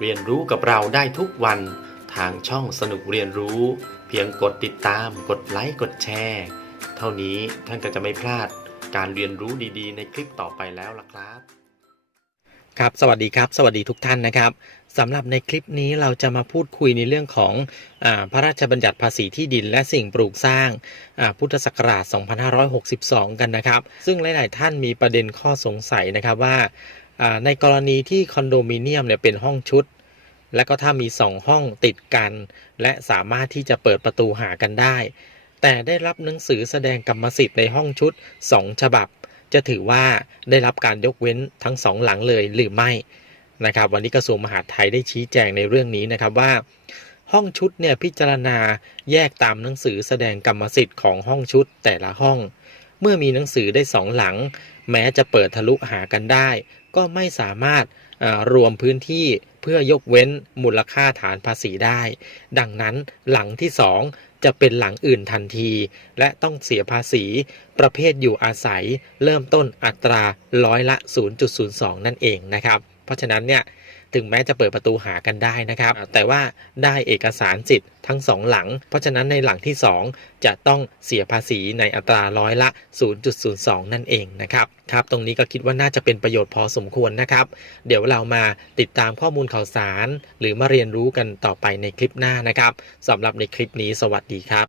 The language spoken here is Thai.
เรียนรู้กับเราได้ทุกวันทางช่องสนุกเรียนรู้ เพียงกดติดตาม กดไลค์กดแชร์เท่านี้ท่านก็จะไม่พลาดการเรียนรู้ดีๆ ในคลิปต่อไปแล้วล่ะครับ ครับ สวัสดีครับ สวัสดีทุกท่านนะครับ สำหรับในคลิปนี้เราจะมาพูดคุยในเรื่องของอพระราชบัญญัติภาษีที่ดินและสิ่งปลูกสร้างพุทธศักราช 2562 กันนะครับ ซึ่งหลาย ๆ ท่านมีประเด็นข้อสงสัยนะครับว่าอ่าในกรณีที่คอนโดมิเนียมเนี่ยเป็นห้องชุด และก็ถ้ามี 2 ห้องติดกัน และสามารถที่จะเปิดประตูหากันได้ แต่ได้รับหนังสือแสดงกรรมสิทธิ์ในห้องชุด 2 ฉบับ จะถือว่าได้รับการยกเว้นทั้งสองหลังเลยหรือไม่ นะครับ วันนี้กระทรวงมหาดไทยได้ชี้แจงในเรื่องนี้นะครับว่า ห้องชุดเนี่ยพิจารณาแยกตามหนังสือแสดงกรรมสิทธิ์ของห้องชุดแต่ละห้อง เมื่อมีหนังสือได้สองหลัง แม้จะเปิดทะลุหากันได้ ก็ไม่สามารถรวมพื้นที่เพื่อยกเว้นมูลค่าฐานภาษีได้ ดังนั้นหลังที่สองจะเป็นหลังอื่นทันที และต้องเสียภาษี ประเภทอยู่อาศัย เริ่มต้นอัตราร้อยละ 0.02 นั่นเองนะครับ เพราะฉะนั้นเนี่ยถึงแม้จะเปิดประตูหากันได้นะครับ แต่ว่าได้เอกสารสิทธิ์ทั้งสองหลัง เพราะฉะนั้นในหลังที่ 2 จะต้องเสียภาษีในอัตราร้อยละ 0.02 นั่นเองนะครับครับตรงนี้ก็คิดว่าน่าจะเป็นประโยชน์พอสมควรนะครับ เดี๋ยวเรามาติดตามข้อมูลข่าวสาร หรือมาเรียนรู้กันต่อไปในคลิปหน้านะครับสำหรับในคลิปนี้สวัสดีครับ